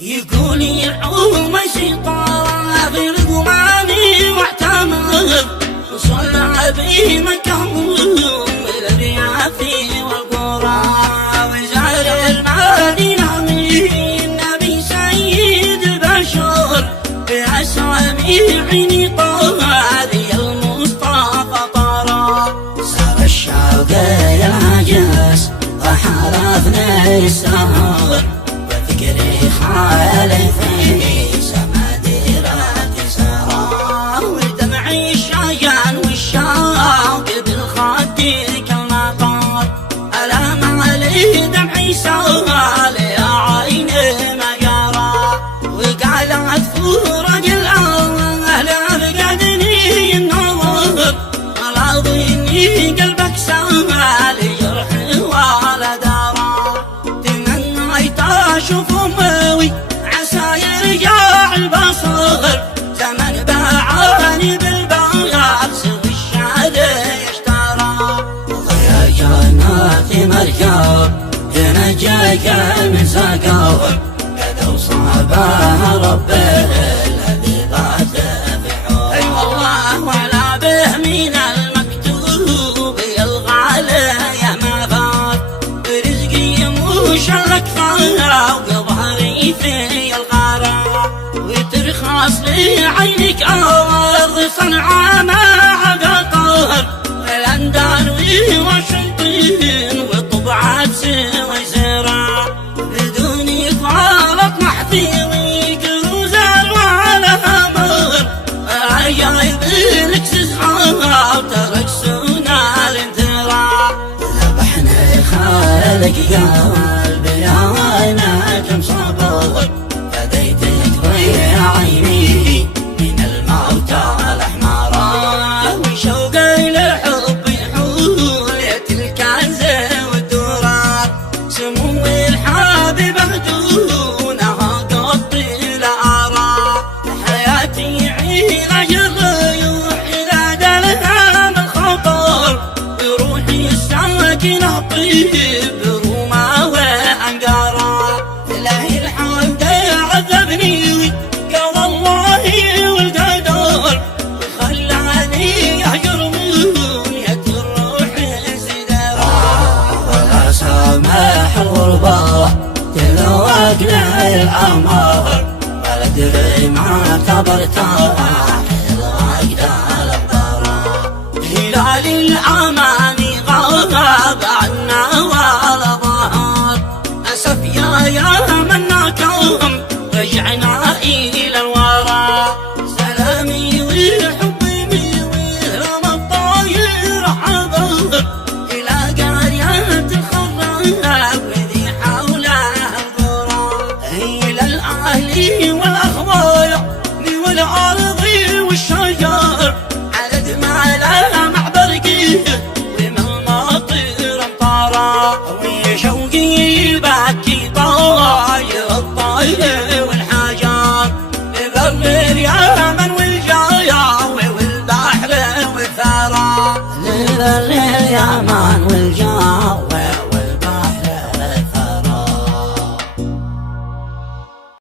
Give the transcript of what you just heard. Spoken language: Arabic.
يقول يعوم شيطان في القمامي واعتمر صلى بي مكان الرياف والقرى وزار المدينة من نبي سيد البشر بأسامي طاري المصطفى طرى سار الشوق العجز وحرفنا السهر وفكري خالي في سمادرة سرى ودمعي الشجن والشوق بالخد كالمطر ألم علي دمعي سال يا عيني ما جرى وقالت فرج الأهل أفقدني النظر راضيني قلبك سال جرحي ولا درى تمنيت أشوف أموي عسى يرجع البصر زمن باعاني بالبغاس والشهد يشترى ويا جناتي مركب ينجيك من سقر قد أصابها ربه الذي بات في حوره أي والله ولا به من المكتوب الغالي يا ما فات رزقي مش الأكثر وظهري في الغارة وترخص لي عينك أرض صنعاء مع قطر والأندلس وشنطين وطبعات سوي زرع بدوني غلط محفيظي كروزال وعلى همر جايب لك سزعة وترك سونا الانتراع ذبحنا خالق قلبي يا نجم صبر فديتك ضيع عيني من الموتى الأحمر وشوقي للحب يحول تلك الزين والدرار سمو الحبيب دونها قطي الآراء حياتي علاج الريوح إذا دلها من خطر بروحي الساكنة طيب روما وأنقرة إلهي الحمد عذبني قال الله والقدر وخلاني أهجر منية الروح سدرا ولا سامح الغربة تلوك لي الأمر ولا أدري ما اعتبرتها